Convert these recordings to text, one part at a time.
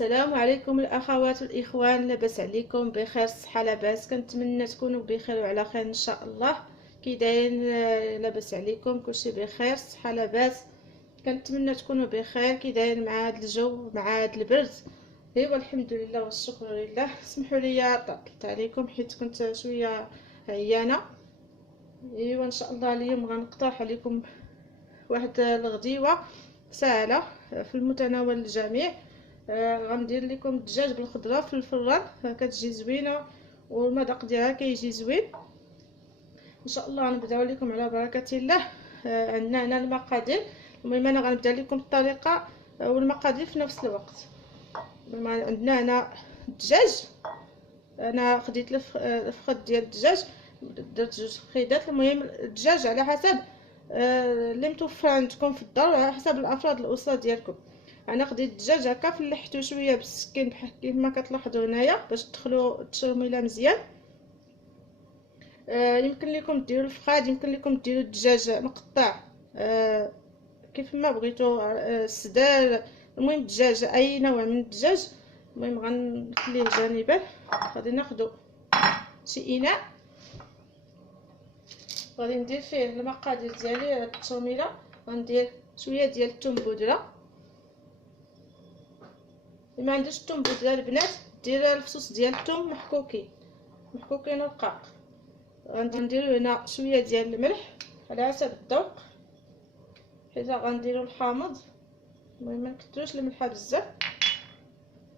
السلام عليكم الاخوات والاخوان، لاباس عليكم؟ بخير صحه؟ لاباس؟ كنتمنى تكونوا بخير وعلى خير ان شاء الله. كي دايرين؟ لاباس عليكم؟ كلشي بخير صحه لاباس؟ كنتمنى تكونوا بخير. كي داير مع هذا الجو مع هذا البرد؟ ايوا الحمد لله والشكر لله. اسمحوا لي طلت عليكم حيت كنت شويه عيانه. ايوا ان شاء الله اليوم غنقترح عليكم واحد الغديوه سهله في المتناول الجميع. غندير لكم الدجاج بالخضره في الفران، كتجي زوينه والمذاق ديالها كيجي زوين ان شاء الله. غنبداو لكم على بركه الله. عندنا هنا المقادير. المهم انا غنبدا لكم الطريقه والمقادير في نفس الوقت. عندنا هنا الدجاج. انا خديت الفخذ ديال الدجاج، درت جوج فخيدات. المهم الدجاج على حسب اللي متوفر عندكم في الدار وعلى حسب الافراد الاسره ديالكم. انا خديت الدجاج هكا فلحته شويه بالسكين بحال كيف ما كتلاحظوا هنايا باش تدخلوا التشوميله مزيان. يمكن لكم ديروا الفخاد، يمكن لكم ديروا الدجاج مقطع كيف ما بغيتوا، السدال. المهم الدجاج اي نوع من الدجاج. المهم غنخليه جانبا. غادي ناخذ شي اناء، غادي ندير فيه المقادير ديالي. التوميله غندير شويه ديال الثوم بودره. اللي ما عندوش الثوم بودره البنات دير الفصوص ديال الثوم محكوكين رقاق. غنديروا هنا شويه ديال الملح على حسب الذوق، حيت غنديروا الحامض. المهم ما نكثروش الملح بزاف.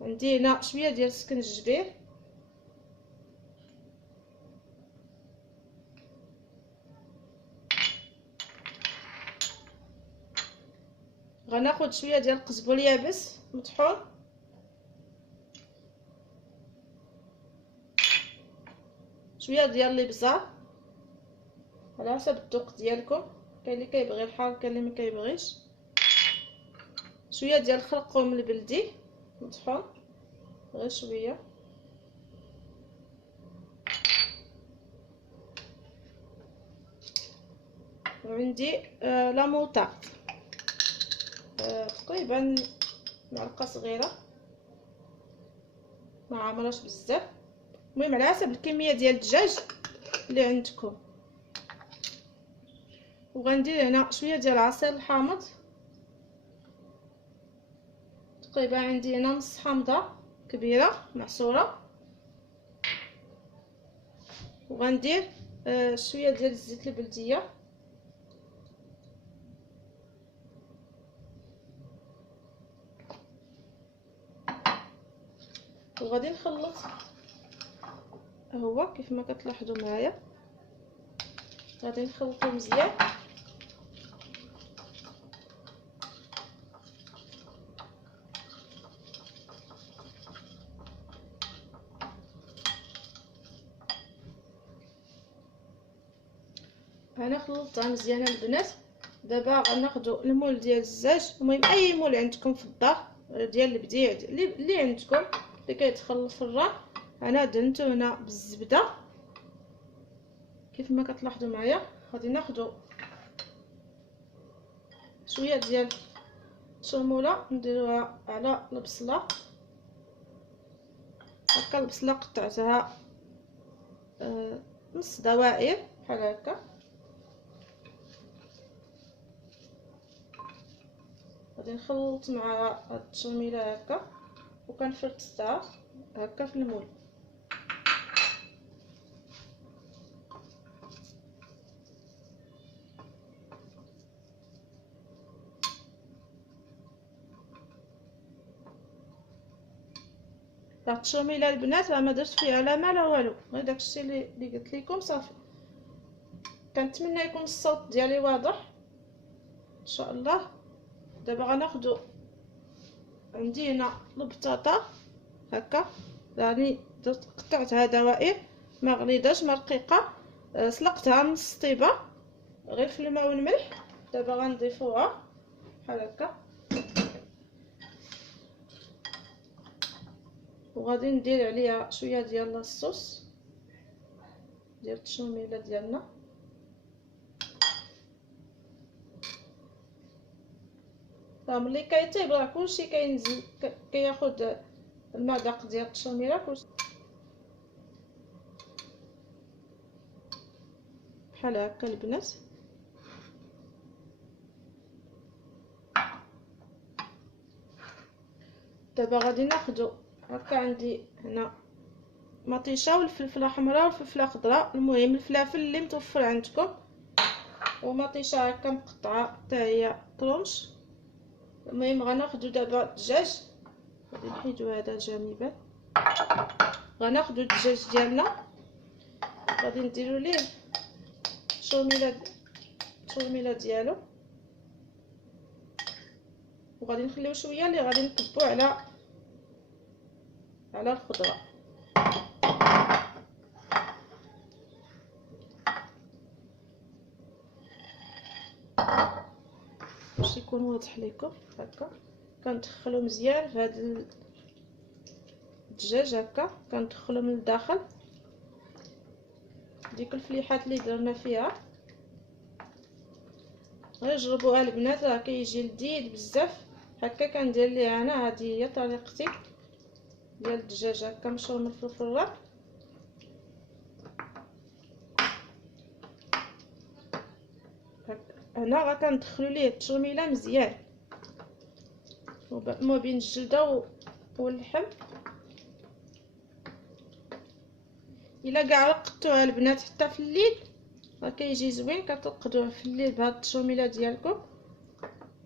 عندي هنا شويه ديال السكنجبير، غناخذ شويه ديال القزبر يابس مطحون، شويه ديال الابزار على حسب الذوق ديالكم. كاين اللي كيبغي الحار، كاين اللي ما كيبغيش. شويه ديال الخرقوم البلدي مطحون غير شويه. وعندي لا موطارد، تقريبا معلقه صغيره، ما عامراش بزاف. المهم على حسب الكميه ديال الدجاج اللي عندكم. وغندير هنا شويه ديال عصير الحامض، تقريبا عندي هنا نص حامضه كبيره معصوره. وغندير شويه ديال الزيت البلديه، وغادي نخلط هو كيف ما كتلاحظوا معايا. غادي نخلطو مزيان. انا خلطتها مزيان البنات. دابا غناخذوا المول ديال الدجاج. المهم اي مول عندكم في الدار ديال البديع اللي عندكم اللي كيدخل الفران. انا درتو هنا بالزبده كيف ما كتلاحظوا معايا. غادي ناخذوا شويه ديال الشموله نديروها على البصله هكا. البصله قطعتها نص دوائر بحال هكا. غادي نخلط مع هاد التشميله هكا وكنفرطها هكا في المول. داك التشميله البنات راه ما درت فيها لا ما لا والو، غير داكشي اللي قلت لكم صافي. كنتمنى يكون الصوت ديالي واضح ان شاء الله. دابا غناخذوا عندي هنا البطاطا هكا، يعني قطعتها دوائر ما غليظاش ما رقيقه. سلقتها نص طيبه غير في الماء والملح. دابا غنضيفوها بحال هكا، وغادي ندير عليها شويه ديال الصوص ديال التشوميله ديالنا. ملي كيطيب راه كلشي كينزل كياخد المذاق ديال التشوميره بحال هكا البنات. دابا غادي ناخدو هكا، عندي هنا مطيشه والفلفله حمراء والفلفله خضراء، المهم الفلافل اللي متوفر عندكم، ومطيشه هكا مقطعه حتى هي طرونش. المهم غناخدو دابا الدجاج، غادي نحيدو هذا جانبا. غناخدو الدجاج ديالنا، غادي نديرو ليه التشوميله ديالو، وغادي نخليو شويه اللي غادي نكبو على الخضره باش يكون واضح لكم. هكا كندخلو مزيان في هذا الدجاج، هكا كندخلو من الداخل ديك الفليحات اللي درنا فيها. غير جربوها البنات، راه كيجي لذيذ بزاف. هكا كندير ليه انا، هذه هي طريقتي ديال الدجاج هكا مشومر في الفران. هنا غندخلو ليه التشوميله مزيان ما بين الجلده واللحم. الا كاع رقدتوها البنات حتى في الليل راه كيجي زوين، كترقدوه في الليل بهاد التشوميله ديالكم،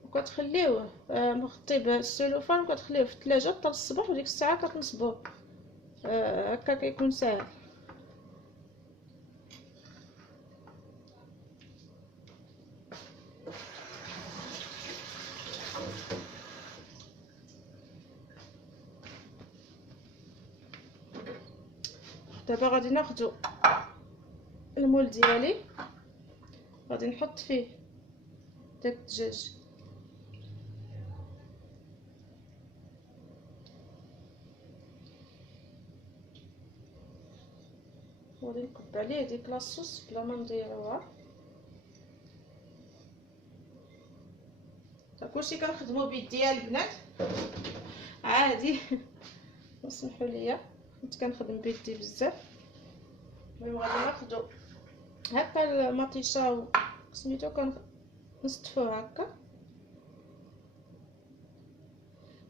وكتخليوه مغطي بالسلوفان، وكتخليوه في الثلاجه حتى الصباح، وديك الساعه كتنصبوه. هكا كيكون ساهل. دابا غادي ناخدو المول ديالي، غادي نحط فيه داك الدجاج، وغادي نكب عليه ديك لاصوص بلا ما نضيعوها. كلشي كنخدمو بيديا البنات عادي اسمحوا لي، كنت كنخدم بيدي بزاف. المهم غادي ناخدو هكا المطيشه سميتو، كنصطفوه هكا.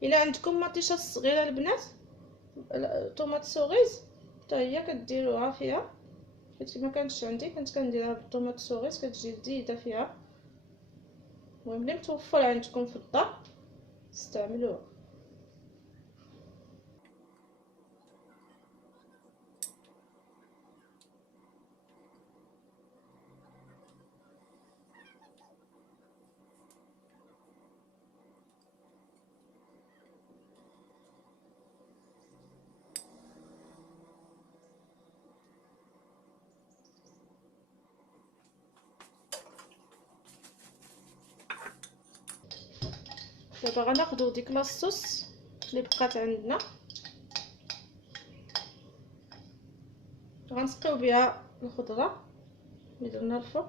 الا عندكم مطيشه صغيره البنات، طوماط سوغيز حتى هي كديروها فيها، حيت ما كانتش عندي كنت كنديرها بالطوماط سوغيز، كتجي لذيذه فيها. المهم اللي متوفر عندكم في الدار استعملوه. دابا غناخدو ديك لاصوص اللي بقات عندنا، غنسقيو بها الخضره اللي درنا الفوق.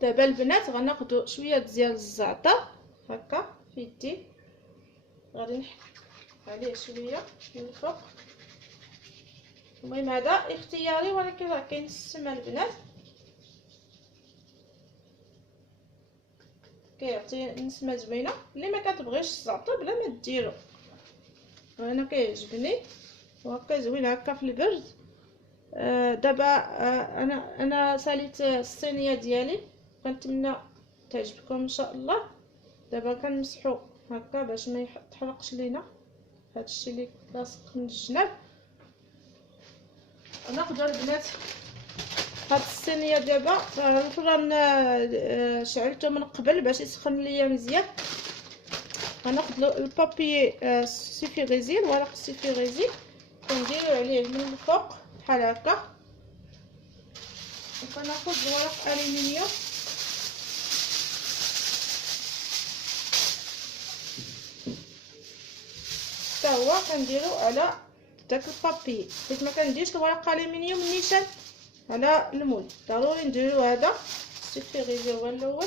دابا البنات غناخدو شويه ديال الزعتر هكا في يدي، غادي نحط عليه شويه من الفوق. المهم هذا اختياري، ولكن راه كاين السما البنات كيعطي نسمه زوينه. اللي ما كتبغيش الزعتر بلا ما ديرو، انا كيعجبني وهكا زوين هكا في البرد. دابا انا ساليت الصينيه ديالي، كنتمنى تعجبكم ان شاء الله. دابا كنمسحو هكا باش ما يتحرقش لينا هادشي اللي لاصق من الجناب. ناخذ البنات هاد الصينيه دابا الفران شعلته من قبل باش يسخن ليا مزيان. غناخد البابي سيفيغيزيل، ورق السيفيغيزيل، كنديرو عليه من الفوق بحال هكا، وكناخد ورق الومنيوم حتى هو كنديرو على داك البابي، حيت ما كنديرش الورق الومنيوم نيشان على المول، ضروري نديرو هذا السيفيغيزيل هو الاول،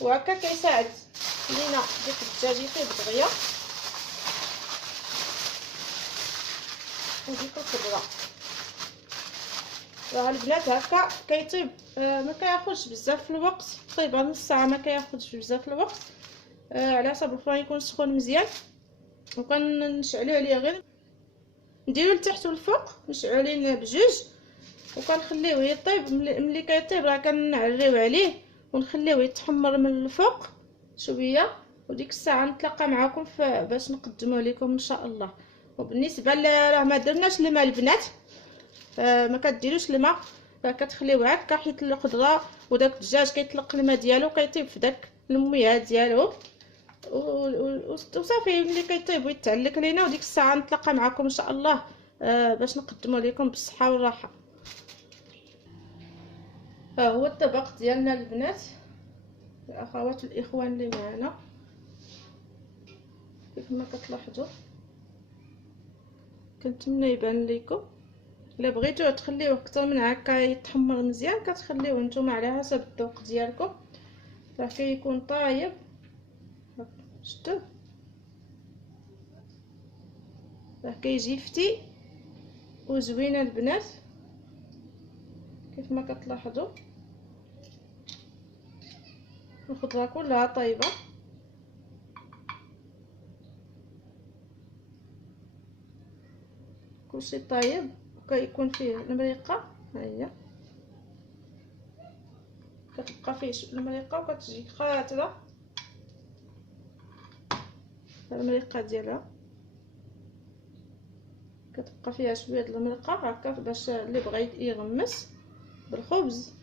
وهكا كيساعد لينا ديك الدجاج يطيب دغيا وديك الخضره. راه البنات هكا كيطيب ما كياخذش بزاف الوقت، تقريبا نص ساعه ما كياخذش بزاف الوقت، على حسب الفران يكون سخون مزيان. وكنشعلو عليه غير نديرو لتحت والفوق، نشعلو عليه بجوج وكنخليوه يطيب. ملي كيطيب راه كنعريو عليه ونخليوه يتحمر من الفوق شويه، وديك الساعه نتلاقى معكم باش نقدمه لكم ان شاء الله. وبالنسبه راه ما درناش الماء البنات، ما كديروش الماء، راه كتخليوه هكا حيت الخضره وداك الدجاج كيطلق الماء ديالو كيطيب في داك المياه ديالو وصافي. ملي كيطيب ويتعلق لينا وديك الساعه نتلاقى معكم ان شاء الله باش نقدمه لكم بالصحه والراحه. ها هو الطبق ديالنا البنات، الاخوات والاخوان اللي معنا كيف ما كتلاحظوا. كنتمنى يبان لكم. الا بغيتو تخليوه اكثر من هكا يتحمر مزيان كتخليوه نتوما على حسب الذوق ديالكم، راه كيكون طايب. شفتوا راه كيجي فتي وزوينه البنات كيف ما كتلاحظوا. الخضره كلها طايبه، كلشي طايب، وكيكون فيه المريقه. ها هي كتبقى فيه المريقه وكتجي خاطره المريقه ديالها، كتبقى فيها شويه د المرقه هكا باش اللي بغى يغمس بالخبز.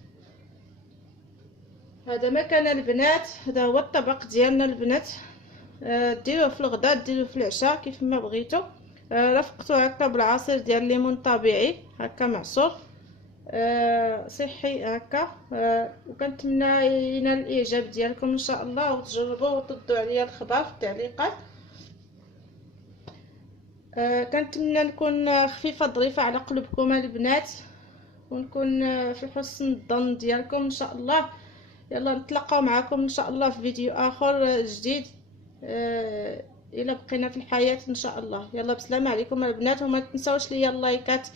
هذا ما كان البنات، هذا هو الطبق ديالنا البنات. ديروه في الغداء، ديروه في العشاء كيف ما بغيتو. رافقته هكا بالعصير ديال الليمون طبيعي هكا معصور صحي هكا. وكنتمنى ينال الاعجاب ديالكم ان شاء الله، وتجربوا وتردوا عليا الخبر في التعليقات. كنتمنى نكون خفيفه ظريفه على قلوبكم البنات، ونكون في حسن الظن ديالكم ان شاء الله. يلا نتلاقاو معكم ان شاء الله في فيديو اخر جديد الى بقينا في الحياه ان شاء الله. يلا بسلام عليكم البنات، وما تنساوش ليا اللايكات